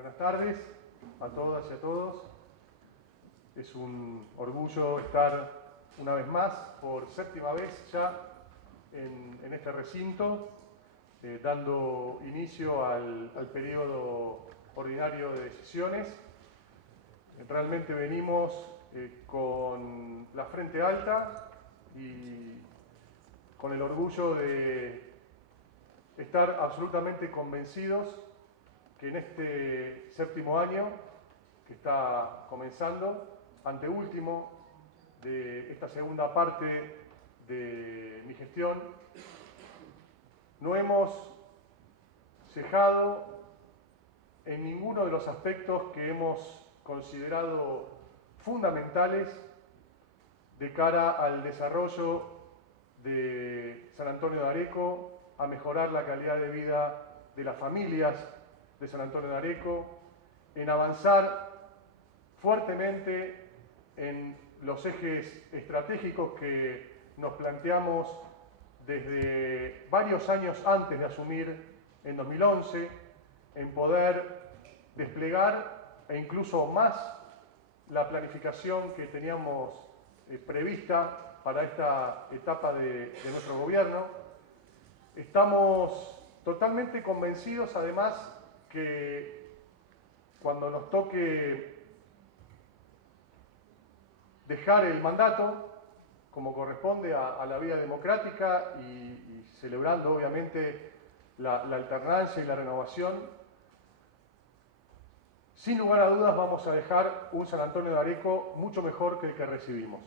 Buenas tardes a todas y a todos. Es un orgullo estar una vez más, por séptima vez ya, en este recinto, dando inicio al periodo ordinario de sesiones. Realmente venimos con la frente alta y con el orgullo de estar absolutamente convencidos que en este séptimo año que está comenzando, anteúltimo de esta segunda parte de mi gestión, no hemos cejado en ninguno de los aspectos que hemos considerado fundamentales de cara al desarrollo de San Antonio de Areco, a mejorar la calidad de vida de las familias de San Antonio de Areco, en avanzar fuertemente en los ejes estratégicos que nos planteamos desde varios años antes de asumir en 2011, en poder desplegar e incluso más la planificación que teníamos prevista para esta etapa de nuestro gobierno. Estamos totalmente convencidos, además, que cuando nos toque dejar el mandato, como corresponde a la vida democrática y celebrando obviamente la alternancia y la renovación, sin lugar a dudas vamos a dejar un San Antonio de Areco mucho mejor que el que recibimos.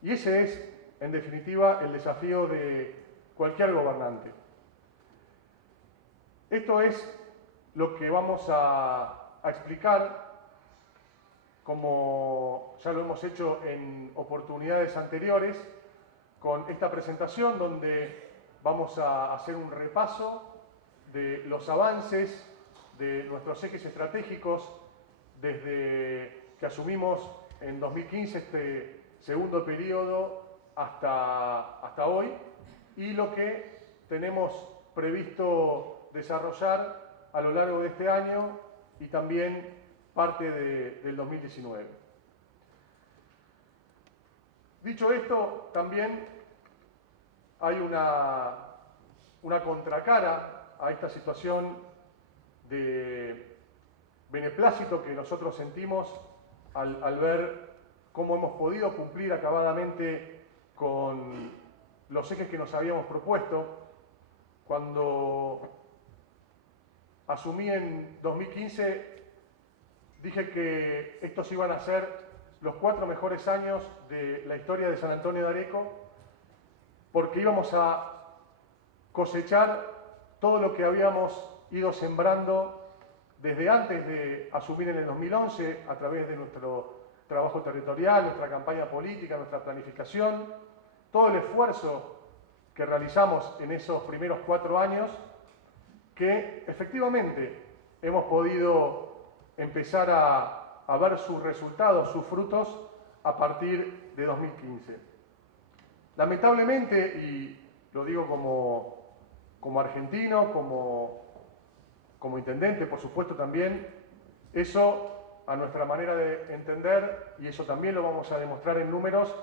Y ese es, en definitiva, el desafío de cualquier gobernante. Esto es lo que vamos a explicar, como ya lo hemos hecho en oportunidades anteriores, con esta presentación donde vamos a hacer un repaso de los avances de nuestros ejes estratégicos desde que asumimos en 2015 este segundo periodo hasta hoy y lo que tenemos previsto desarrollar a lo largo de este año y también parte del 2019. Dicho esto, también hay una contracara a esta situación de beneplácito que nosotros sentimos al ver cómo hemos podido cumplir acabadamente con los ejes que nos habíamos propuesto. Cuando asumí en 2015, dije que estos iban a ser los 4 mejores años de la historia de San Antonio de Areco, porque íbamos a cosechar todo lo que habíamos ido sembrando desde antes de asumir en el 2011, a través de nuestro trabajo territorial, nuestra campaña política, nuestra planificación, todo el esfuerzo que realizamos en esos primeros 4 años, que efectivamente hemos podido empezar a ver sus resultados, sus frutos, a partir de 2015. Lamentablemente, y lo digo como argentino, como intendente, por supuesto también, eso, a nuestra manera de entender, y eso también lo vamos a demostrar en números,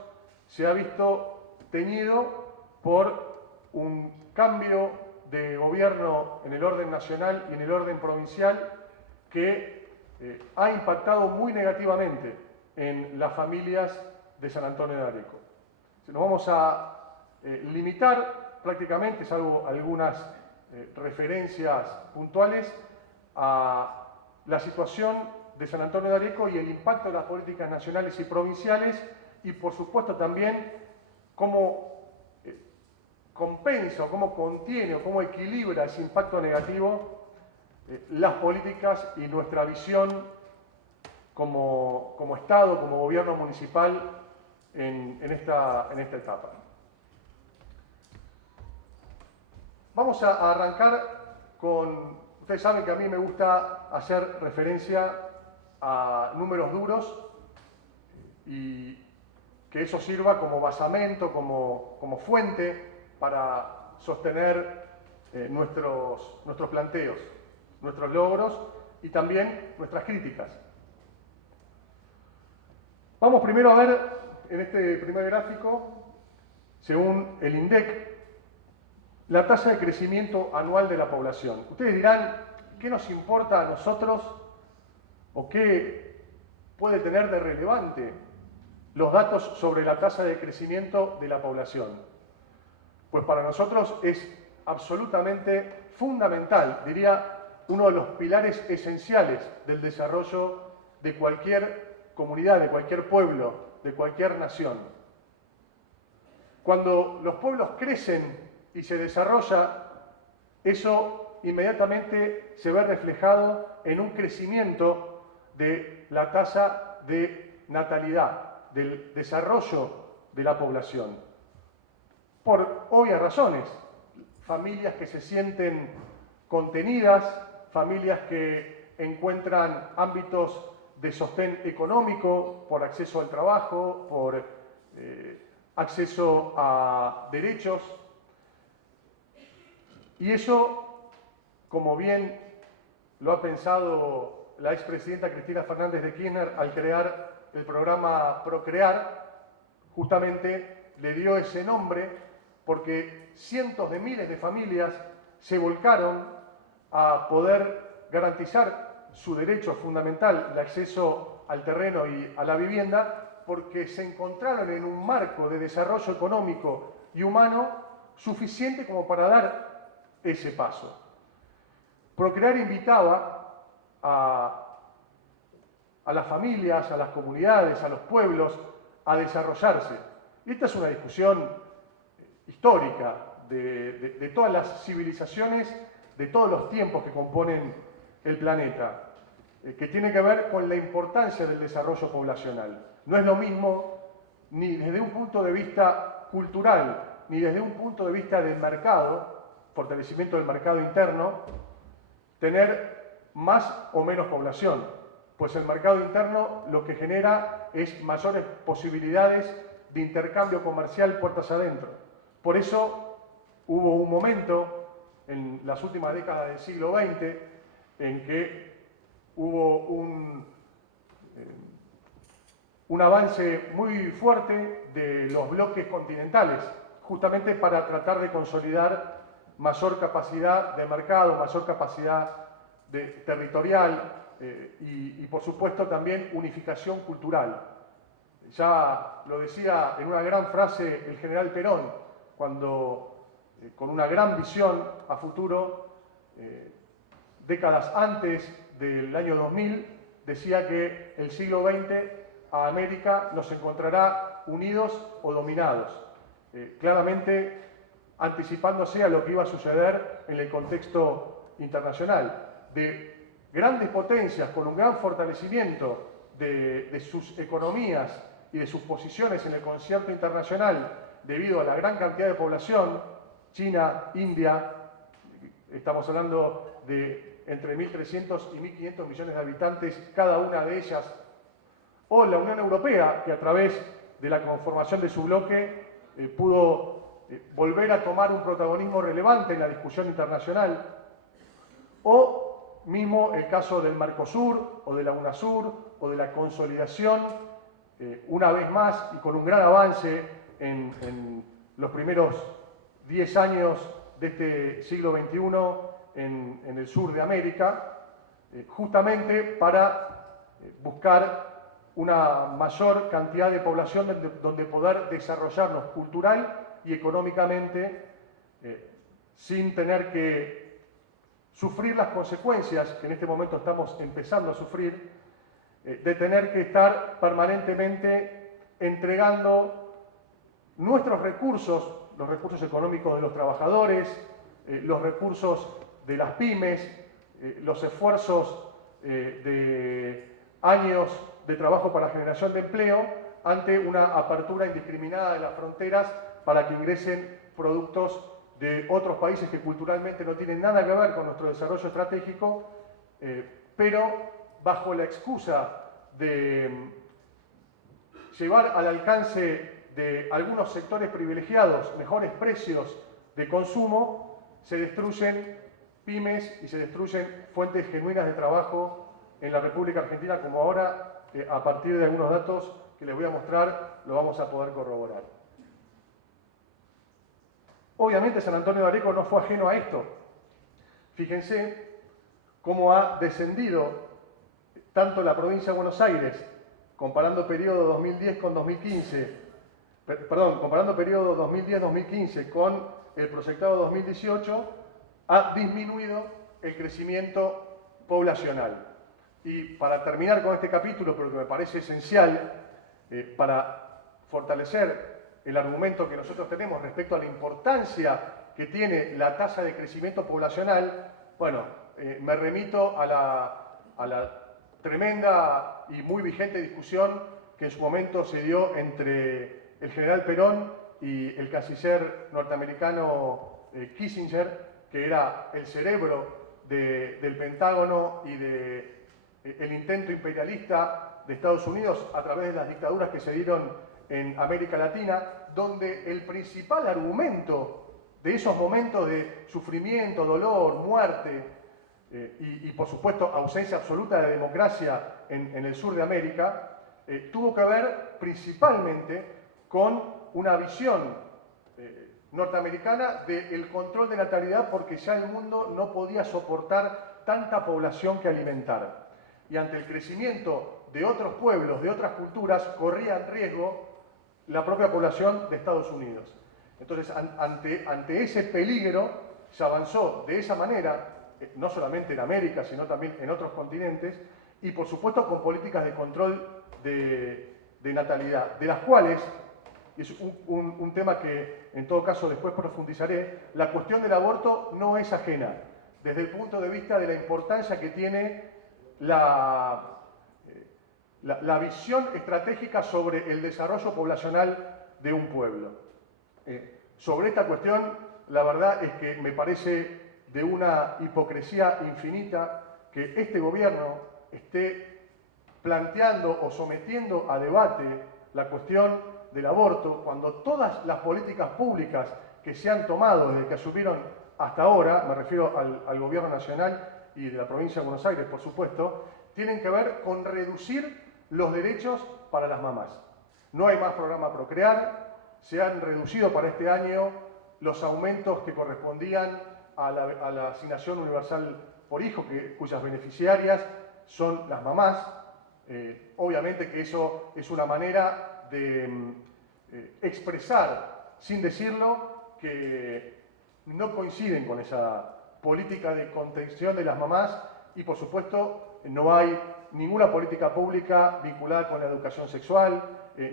se ha visto teñido por un cambio de gobierno en el orden nacional y en el orden provincial que ha impactado muy negativamente en las familias de San Antonio de Areco. Nos vamos a limitar prácticamente, salvo algunas referencias puntuales, a la situación de San Antonio de Areco y el impacto de las políticas nacionales y provinciales y, por supuesto, también cómo compensa o cómo contiene o cómo equilibra ese impacto negativo las políticas y nuestra visión como Estado, como gobierno municipal en esta etapa. Vamos a arrancar con, ustedes saben que a mí me gusta hacer referencia a números duros y que eso sirva como basamento, como fuente para sostener nuestros planteos, nuestros logros y también nuestras críticas. Vamos primero a ver en este primer gráfico, según el INDEC, la tasa de crecimiento anual de la población. Ustedes dirán, ¿qué nos importa a nosotros o qué puede tener de relevante los datos sobre la tasa de crecimiento de la población? Pues para nosotros es absolutamente fundamental, diría uno de los pilares esenciales del desarrollo de cualquier comunidad, de cualquier pueblo, de cualquier nación. Cuando los pueblos crecen y se desarrolla, eso inmediatamente se ve reflejado en un crecimiento de la tasa de natalidad, del desarrollo de la población. Por obvias razones, familias que se sienten contenidas, familias que encuentran ámbitos de sostén económico por acceso al trabajo, por acceso a derechos. Y eso, como bien lo ha pensado la expresidenta Cristina Fernández de Kirchner al crear el programa Procrear, justamente le dio ese nombre porque cientos de miles de familias se volcaron a poder garantizar su derecho fundamental, el acceso al terreno y a la vivienda, porque se encontraron en un marco de desarrollo económico y humano suficiente como para dar ese paso. Procrear invitaba a las familias, a las comunidades, a los pueblos a desarrollarse. Y esta es una discusión histórica de todas las civilizaciones, de todos los tiempos que componen el planeta, que tiene que ver con la importancia del desarrollo poblacional. No es lo mismo, ni desde un punto de vista cultural, ni desde un punto de vista del mercado, fortalecimiento del mercado interno, tener más o menos población, pues el mercado interno lo que genera es mayores posibilidades de intercambio comercial puertas adentro. Por eso hubo un momento en las últimas décadas del siglo XX en que hubo un avance muy fuerte de los bloques continentales, justamente para tratar de consolidar mayor capacidad de mercado, mayor capacidad territorial y por supuesto también unificación cultural. Ya lo decía en una gran frase el general Perón, cuando con una gran visión a futuro, décadas antes del año 2000, decía que el siglo XX a América nos encontrará unidos o dominados. Claramente anticipándose a lo que iba a suceder en el contexto internacional, de grandes potencias con un gran fortalecimiento de sus economías y de sus posiciones en el concierto internacional debido a la gran cantidad de población, China, India, estamos hablando de entre 1.300 y 1.500 millones de habitantes, cada una de ellas, o la Unión Europea, que a través de la conformación de su bloque pudo volver a tomar un protagonismo relevante en la discusión internacional, o mismo el caso del Mercosur, o de la UNASUR, o de la consolidación, una vez más, y con un gran avance en los primeros 10 años de este siglo XXI en el sur de América, justamente para buscar una mayor cantidad de población donde poder desarrollarnos cultural y económicamente sin tener que sufrir las consecuencias que en este momento estamos empezando a sufrir, de tener que estar permanentemente entregando nuestros recursos, los recursos económicos de los trabajadores, los recursos de las pymes, los esfuerzos de años de trabajo para la generación de empleo ante una apertura indiscriminada de las fronteras para que ingresen productos de otros países que culturalmente no tienen nada que ver con nuestro desarrollo estratégico, pero bajo la excusa de llevar al alcance de algunos sectores privilegiados mejores precios de consumo, se destruyen pymes y se destruyen fuentes genuinas de trabajo en la República Argentina, como ahora, a partir de algunos datos que les voy a mostrar, lo vamos a poder corroborar. Obviamente San Antonio de Areco no fue ajeno a esto. Fíjense cómo ha descendido tanto la provincia de Buenos Aires, comparando periodo 2010 con 2015, comparando periodo 2010-2015 con el proyectado 2018, ha disminuido el crecimiento poblacional. Y para terminar con este capítulo, pero que me parece esencial para fortalecer el argumento que nosotros tenemos respecto a la importancia que tiene la tasa de crecimiento poblacional, bueno, me remito a la tremenda y muy vigente discusión que en su momento se dio entre el general Perón y el canciller norteamericano Kissinger, que era el cerebro del Pentágono y del intento imperialista de Estados Unidos a través de las dictaduras que se dieron en América Latina, donde el principal argumento de esos momentos de sufrimiento, dolor, muerte y por supuesto ausencia absoluta de democracia en el sur de América, tuvo que ver principalmente con una visión norteamericana del control de natalidad, porque ya el mundo no podía soportar tanta población que alimentar. Y ante el crecimiento de otros pueblos, de otras culturas, corría en riesgo la propia población de Estados Unidos. Entonces, ante ese peligro, se avanzó de esa manera, no solamente en América, sino también en otros continentes, y por supuesto con políticas de control de natalidad, de las cuales, y es un tema que en todo caso después profundizaré, la cuestión del aborto no es ajena, desde el punto de vista de la importancia que tiene la visión estratégica sobre el desarrollo poblacional de un pueblo. Sobre esta cuestión, la verdad es que me parece de una hipocresía infinita que este gobierno esté planteando o sometiendo a debate la cuestión del aborto, cuando todas las políticas públicas que se han tomado desde que asumieron hasta ahora, me refiero al gobierno nacional y de la provincia de Buenos Aires, por supuesto, tienen que ver con reducir los derechos para las mamás. No hay más programa Procrear, se han reducido para este año los aumentos que correspondían a la asignación universal por hijo, cuyas beneficiarias son las mamás. Obviamente que eso es una manera de expresar, sin decirlo, que no coinciden con esa política de contención de las mamás y, por supuesto, no hay ninguna política pública vinculada con la educación sexual,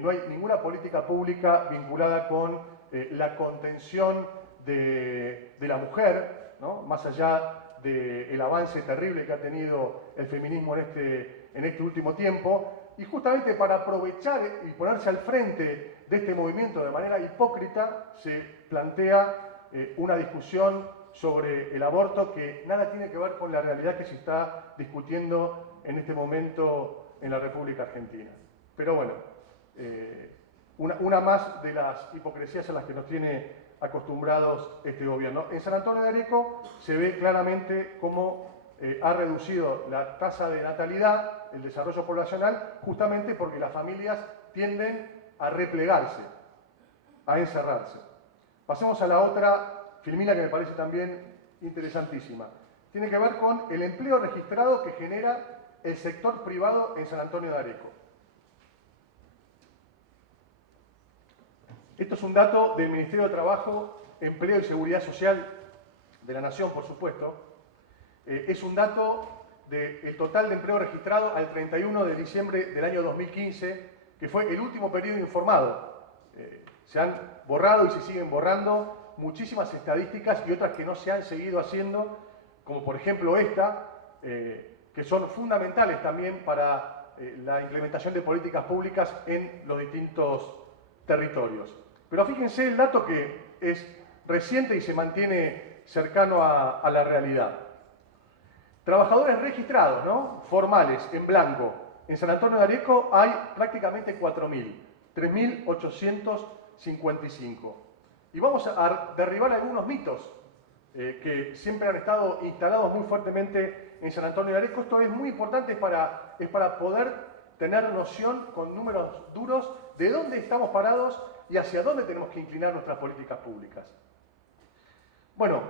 no hay ninguna política pública vinculada con la contención de la mujer, ¿no? Más allá del avance terrible que ha tenido el feminismo en este último tiempo, y justamente para aprovechar y ponerse al frente de este movimiento de manera hipócrita, se plantea una discusión sobre el aborto que nada tiene que ver con la realidad que se está discutiendo en este momento en la República Argentina. Pero bueno, una más de las hipocresías a las que nos tiene acostumbrados este gobierno. En San Antonio de Areco se ve claramente cómo ha reducido la tasa de natalidad, el desarrollo poblacional, justamente porque las familias tienden a replegarse, a encerrarse. Pasemos a la otra filmina que me parece también interesantísima. Tiene que ver con el empleo registrado que genera el sector privado en San Antonio de Areco. Esto es un dato del Ministerio de Trabajo, Empleo y Seguridad Social de la Nación, por supuesto. Es un dato del total de empleo registrado al 31 de diciembre del año 2015, que fue el último periodo informado. Se han borrado y se siguen borrando muchísimas estadísticas y otras que no se han seguido haciendo, como por ejemplo esta, que son fundamentales también para la implementación de políticas públicas en los distintos territorios. Pero fíjense el dato que es reciente y se mantiene cercano a la realidad. Trabajadores registrados, ¿no? Formales, en blanco. En San Antonio de Areco hay prácticamente 4.000, 3.855. Y vamos a derribar algunos mitos que siempre han estado instalados muy fuertemente en San Antonio de Areco. Esto es muy importante, es para poder tener noción con números duros de dónde estamos parados y hacia dónde tenemos que inclinar nuestras políticas públicas. Bueno,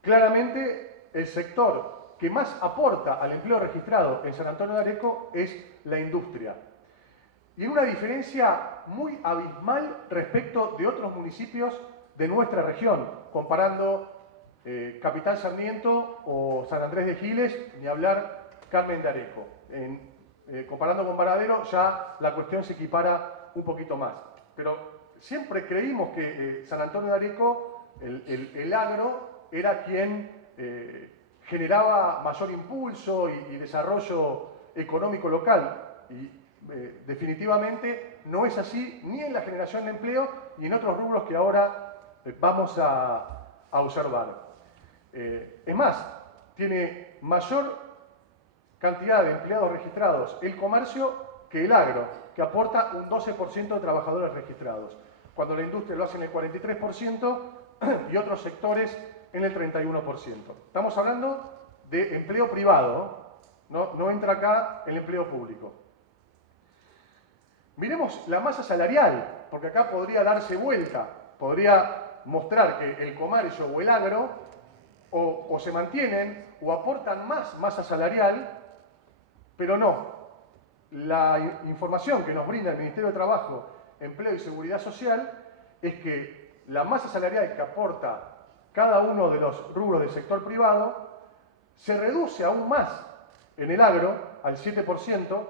claramente el sector que más aporta al empleo registrado en San Antonio de Areco es la industria. Y en una diferencia muy abismal respecto de otros municipios de nuestra región, comparando Capital Sarmiento o San Andrés de Giles, ni hablar Carmen de Areco. Comparando con Varadero ya la cuestión se equipara un poquito más. Pero siempre creímos que San Antonio de Areco, el agro, era quien generaba mayor impulso y desarrollo económico local. Y definitivamente no es así ni en la generación de empleo ni en otros rubros que ahora vamos a observar. Es más, tiene mayor cantidad de empleados registrados el comercio que el agro, que aporta un 12% de trabajadores registrados, cuando la industria lo hace en el 43% y otros sectores en el 31%. Estamos hablando de empleo privado, no entra acá el empleo público. Miremos la masa salarial, porque acá podría darse vuelta, podría mostrar que el comercio o el agro o se mantienen o aportan más masa salarial, pero no. La información que nos brinda el Ministerio de Trabajo, Empleo y Seguridad Social es que la masa salarial que aporta cada uno de los rubros del sector privado se reduce aún más en el agro, al 7%,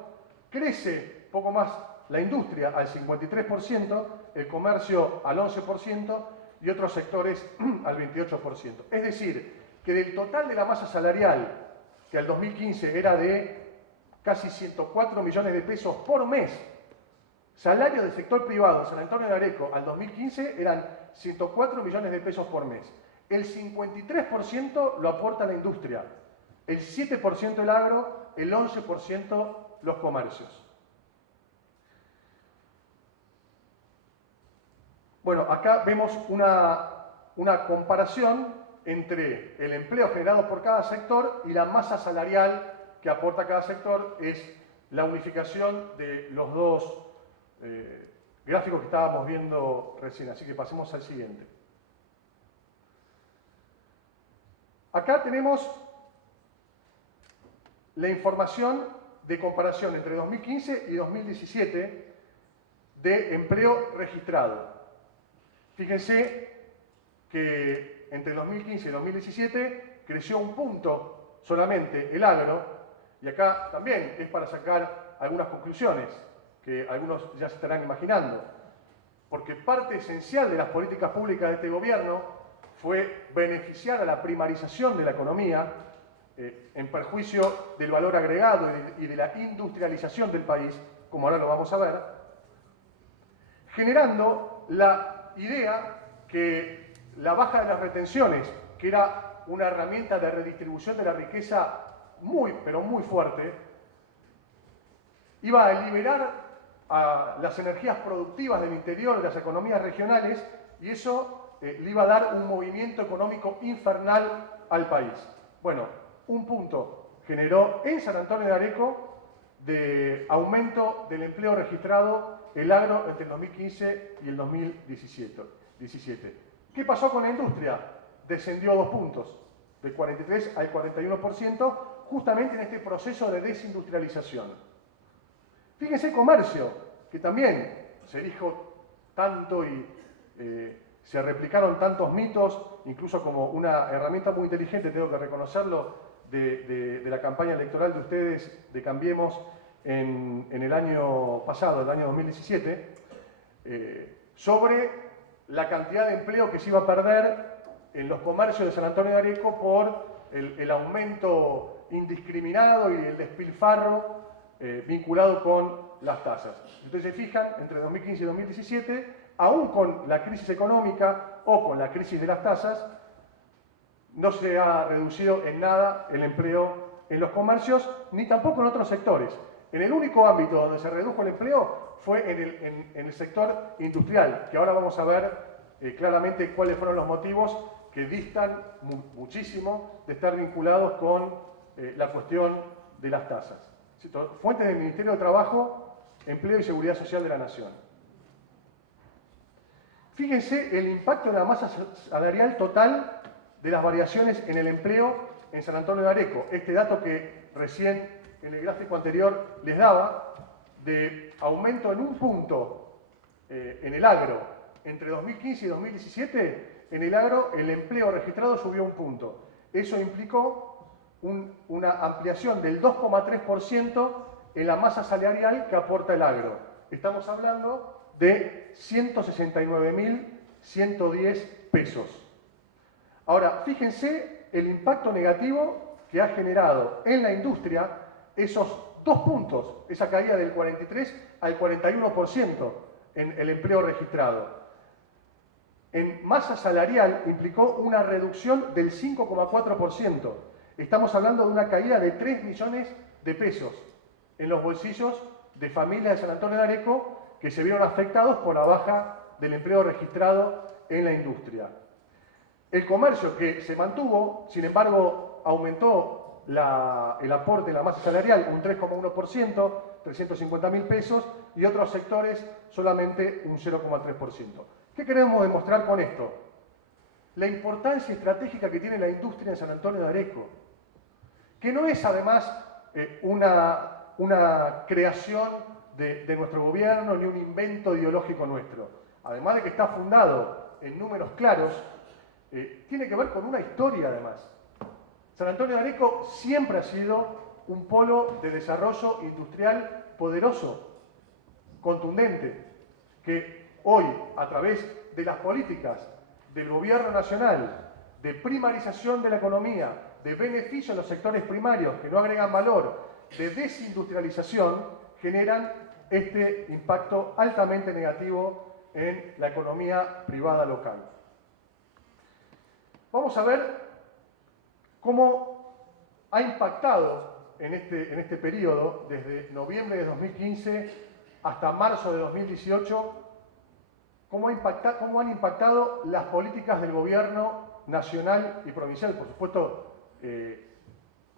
crece poco más la industria al 53%, el comercio al 11% y otros sectores al 28%. Es decir, que del total de la masa salarial, que al 2015 era de casi 104 millones de pesos por mes, salarios del sector privado en San Antonio de Areco al 2015 eran 104 millones de pesos por mes. El 53% lo aporta la industria, el 7% el agro, el 11% los comercios. Bueno, acá vemos una comparación entre el empleo generado por cada sector y la masa salarial que aporta cada sector. Es la unificación de los dos gráficos que estábamos viendo recién, así que pasemos al siguiente. Acá tenemos la información de comparación entre 2015 y 2017 de empleo registrado. Fíjense que entre 2015 y 2017 creció un punto solamente el agro, y acá también es para sacar algunas conclusiones que algunos ya se estarán imaginando, porque parte esencial de las políticas públicas de este gobierno fue beneficiar a la primarización de la economía en perjuicio del valor agregado y de la industrialización del país, como ahora lo vamos a ver, generando la idea que la baja de las retenciones, que era una herramienta de redistribución de la riqueza pero muy fuerte, iba a liberar a las energías productivas del interior de las economías regionales, y eso le iba a dar un movimiento económico infernal al país. Bueno, un punto generó en San Antonio de Areco de aumento del empleo registrado el agro entre el 2015 y el 2017. ¿Qué pasó con la industria? Descendió 2 puntos, del 43 al 41%, justamente en este proceso de desindustrialización. Fíjense el comercio, que también se dijo tanto y se replicaron tantos mitos, incluso como una herramienta muy inteligente, tengo que reconocerlo, de la campaña electoral de ustedes, de Cambiemos, en el año pasado, el año 2017, sobre la cantidad de empleo que se iba a perder en los comercios de San Antonio de Areco por el aumento indiscriminado y el despilfarro vinculado con las tasas. Ustedes se fijan, entre 2015 y 2017, aún con la crisis económica o con la crisis de las tasas, no se ha reducido en nada el empleo en los comercios, ni tampoco en otros sectores. En el único ámbito donde se redujo el empleo fue en el sector industrial, que ahora vamos a ver claramente cuáles fueron los motivos que distan muchísimo de estar vinculados con la cuestión de las tasas. Fuentes del Ministerio de Trabajo, Empleo y Seguridad Social de la Nación. Fíjense el impacto en la masa salarial total de las variaciones en el empleo en San Antonio de Areco. Este dato que recién en el gráfico anterior les daba, de aumento en un punto en el agro entre 2015 y 2017, en el agro el empleo registrado subió un punto. Eso implicó una ampliación del 2,3% en la masa salarial que aporta el agro. Estamos hablando de 169.110 pesos. Ahora, fíjense el impacto negativo que ha generado en la industria esos 2 puntos, esa caída del 43 al 41% en el empleo registrado. En masa salarial implicó una reducción del 5,4%. Estamos hablando de una caída de 3 millones de pesos en los bolsillos de familias de San Antonio de Areco que se vieron afectados por la baja del empleo registrado en la industria. El comercio, que se mantuvo, sin embargo, aumentó el aporte en la masa salarial un 3,1%, 350.000 pesos, y otros sectores solamente un 0,3%. ¿Qué queremos demostrar con esto? La importancia estratégica que tiene la industria en San Antonio de Areco, que no es además una creación de nuestro gobierno ni un invento ideológico nuestro. Además de que está fundado en números claros, tiene que ver con una historia además. San Antonio de Areco siempre ha sido un polo de desarrollo industrial poderoso, contundente, que hoy, a través de las políticas del gobierno nacional, de primarización de la economía, de beneficio en los sectores primarios que no agregan valor, de desindustrialización, generan este impacto altamente negativo en la economía privada local. Vamos a ver cómo ha impactado en este periodo, desde noviembre de 2015 hasta marzo de 2018, cómo han impactado las políticas del gobierno nacional y provincial. Por supuesto que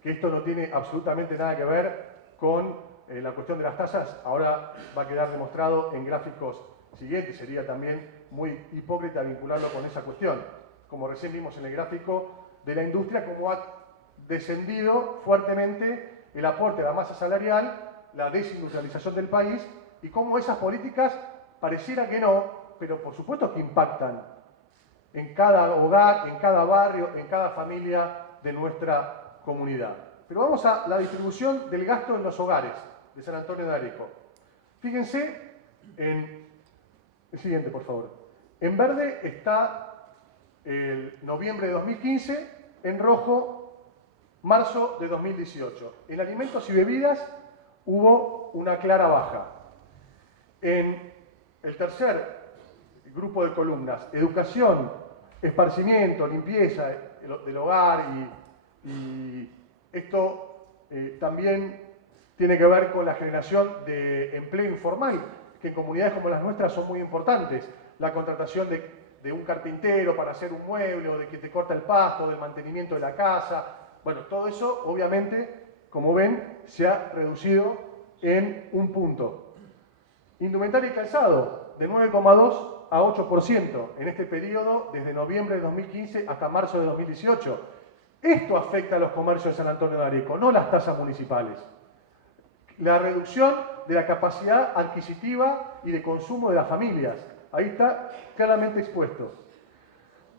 esto no tiene absolutamente nada que ver con la cuestión de las tasas. Ahora va a quedar demostrado en gráficos siguientes. Sería también muy hipócrita vincularlo con esa cuestión. Como recién vimos en el gráfico de la industria, cómo ha descendido fuertemente el aporte de la masa salarial, la desindustrialización del país, y cómo esas políticas pareciera que no, pero por supuesto que impactan en cada hogar, en cada barrio, en cada familia de nuestra comunidad. Pero vamos a la distribución del gasto en los hogares de San Antonio de Areco. Fíjense en el siguiente, por favor. En verde está el noviembre de 2015, en rojo, marzo de 2018. En alimentos y bebidas hubo una clara baja. En el tercer grupo de columnas, educación, esparcimiento, limpieza del hogar, y esto también tiene que ver con la generación de empleo informal, que en comunidades como las nuestras son muy importantes. La contratación de un carpintero para hacer un mueble, o de que te corta el pasto, del mantenimiento de la casa. Bueno, todo eso, obviamente, como ven, se ha reducido en un punto. Indumentaria y calzado, de 9,2 a 8% en este periodo, desde noviembre de 2015 hasta marzo de 2018. Esto afecta a los comercios de San Antonio de Areco, no las tasas municipales. La reducción de la capacidad adquisitiva y de consumo de las familias. Ahí está claramente expuesto.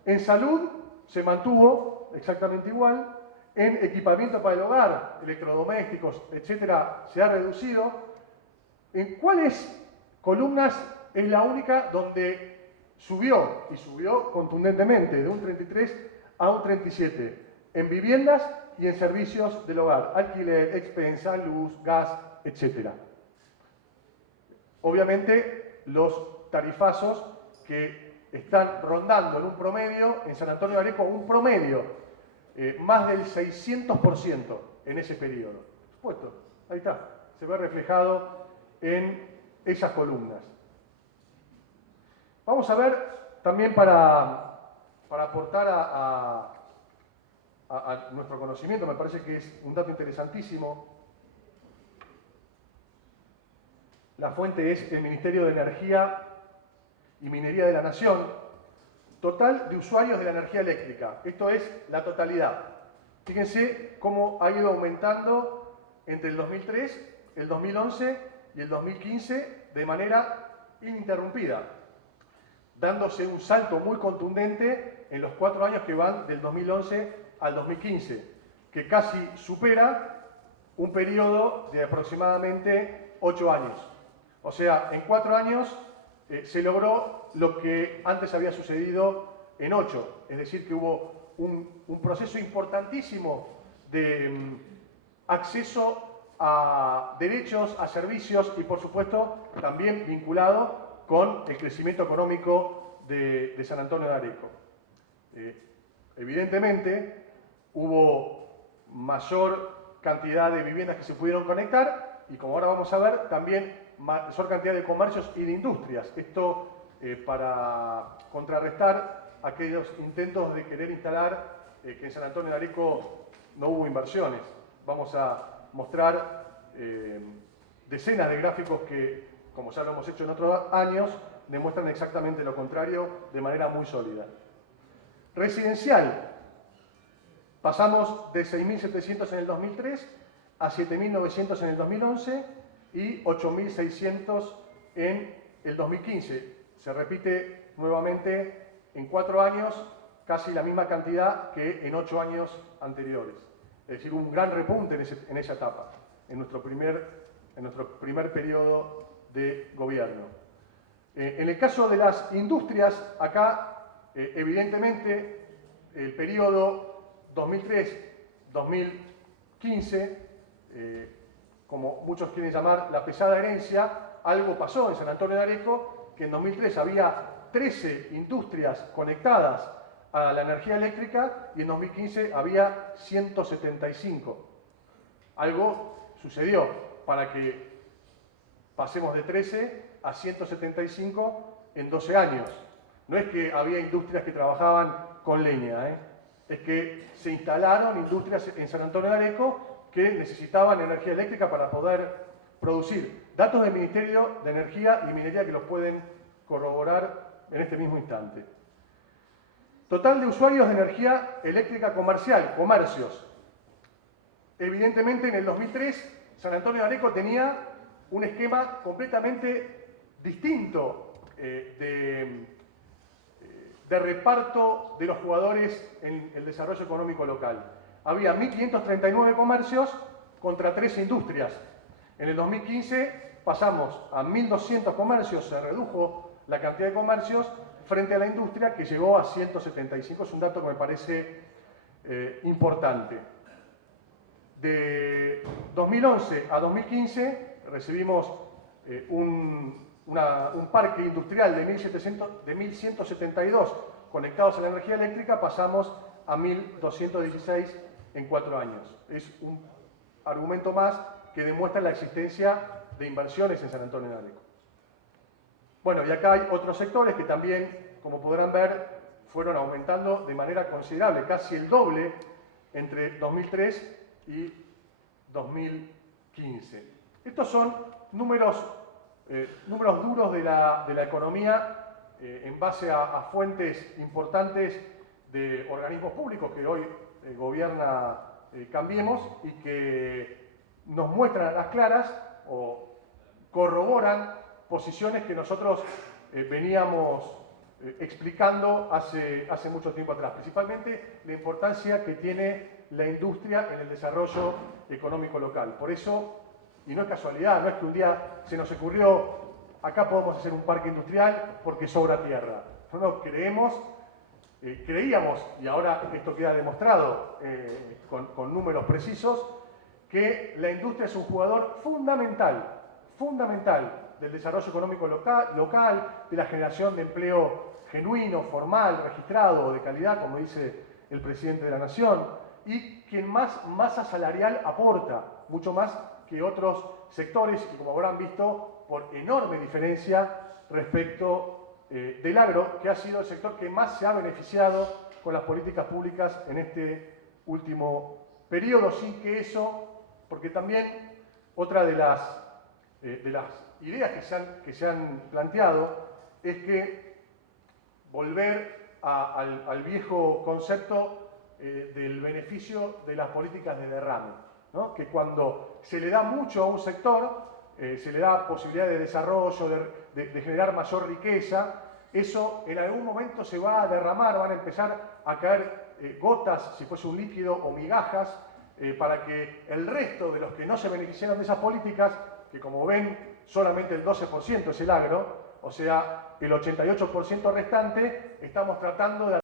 En salud se mantuvo exactamente igual. En equipamiento para el hogar, electrodomésticos, etcétera, se ha reducido. ¿En cuáles columnas es la única donde subió? Y subió contundentemente, de un 33 a un 37. En viviendas y en servicios del hogar, alquiler, expensa, luz, gas, etcétera. Obviamente, los tarifazos que están rondando en un promedio, en San Antonio de Areco, un promedio, más del 600% en ese periodo. Por supuesto, ahí está, se ve reflejado en esas columnas. Vamos a ver también para para aportar a nuestro conocimiento, me parece que es un dato interesantísimo. La fuente es el Ministerio de Energía y Minería de la Nación. Total de usuarios de la energía eléctrica. Esto es la totalidad. Fíjense cómo ha ido aumentando entre el 2003, el 2011 y el 2015 de manera ininterrumpida, dándose un salto muy contundente en los 4 años que van del 2011 al 2015, que casi supera un periodo de aproximadamente 8 años. O sea, en 4 años se logró lo que antes había sucedido en 8, es decir, que hubo un proceso importantísimo de acceso a derechos, a servicios y, por supuesto, también vinculado con el crecimiento económico de San Antonio de Areco. Evidentemente, hubo mayor cantidad de viviendas que se pudieron conectar y, como ahora vamos a ver, también mayor cantidad de comercios y de industrias. Esto para contrarrestar aquellos intentos de querer instalar que en San Antonio de Areco no hubo inversiones. Vamos a mostrar decenas de gráficos que, como ya lo hemos hecho en otros años, demuestran exactamente lo contrario de manera muy sólida. Residencial. Pasamos de 6.700 en el 2003 a 7.900 en el 2011 y 8.600 en el 2015. Se repite nuevamente en 4 años casi la misma cantidad que en 8 años anteriores. Es decir, un gran repunte en esa etapa, en nuestro primer periodo de gobierno. En el caso de las industrias, acá evidentemente el periodo 2003-2015, como muchos quieren llamar la pesada herencia, algo pasó en San Antonio de Areco, que en 2003 había 13 industrias conectadas a la energía eléctrica y en 2015 había 175. Algo sucedió para que pasemos de 13 a 175 en 12 años. No es que había industrias que trabajaban con leña, es que se instalaron industrias en San Antonio de Areco que necesitaban energía eléctrica para poder producir. Datos del Ministerio de Energía y Minería que los pueden corroborar en este mismo instante. Total de usuarios de energía eléctrica comercial, comercios. Evidentemente, en el 2003, San Antonio de Areco tenía un esquema completamente distinto de reparto de los jugadores en el desarrollo económico local. Había 1.539 comercios contra 13 industrias. En el 2015 pasamos a 1.200 comercios, se redujo la cantidad de comercios frente a la industria que llegó a 175. Es un dato que me parece importante. De 2011 a 2015 recibimos un parque industrial de 1.172 conectados a la energía eléctrica, pasamos a 1.216 en 4 años. Es un argumento más que demuestra la existencia de inversiones en San Antonio de Areco. Bueno, y acá hay otros sectores que también, como podrán ver, fueron aumentando de manera considerable, casi el doble entre 2003 y 2015. Estos son números duros de la economía en base a fuentes importantes de organismos públicos que hoy gobierna Cambiemos y que nos muestran a las claras o corroboran posiciones que nosotros veníamos explicando hace mucho tiempo atrás, principalmente la importancia que tiene la industria en el desarrollo económico local. Por eso, y no es casualidad, no es que un día se nos ocurrió, acá podemos hacer un parque industrial porque sobra tierra. Nosotros creíamos, y ahora esto queda demostrado con números precisos, que la industria es un jugador fundamental del desarrollo económico local, de la generación de empleo genuino, formal, registrado, de calidad, como dice el presidente de la Nación, y quien más masa salarial aporta, mucho más que otros sectores, y como habrán visto, por enorme diferencia respecto del agro, que ha sido el sector que más se ha beneficiado con las políticas públicas en este último periodo, sin que eso, porque también otra de las ideas que se han planteado es que volver al viejo concepto del beneficio de las políticas de derrame, ¿no? Que cuando se le da mucho a un sector, se le da posibilidad de desarrollo, de generar mayor riqueza, eso en algún momento se va a derramar, van a empezar a caer gotas, si fuese un líquido, o migajas, para que el resto de los que no se beneficiaron de esas políticas, que como ven solamente el 12% es el agro, o sea, el 88% restante, estamos tratando de